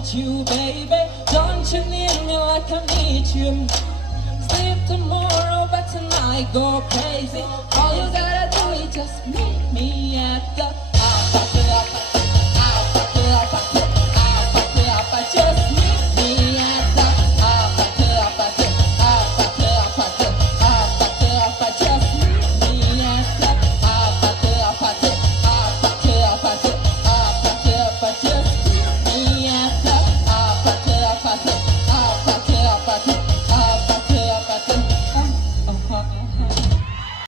want you baby don't you need me like I need you sleep tomorrow but tonight go crazy all you gotta do is just meet me at the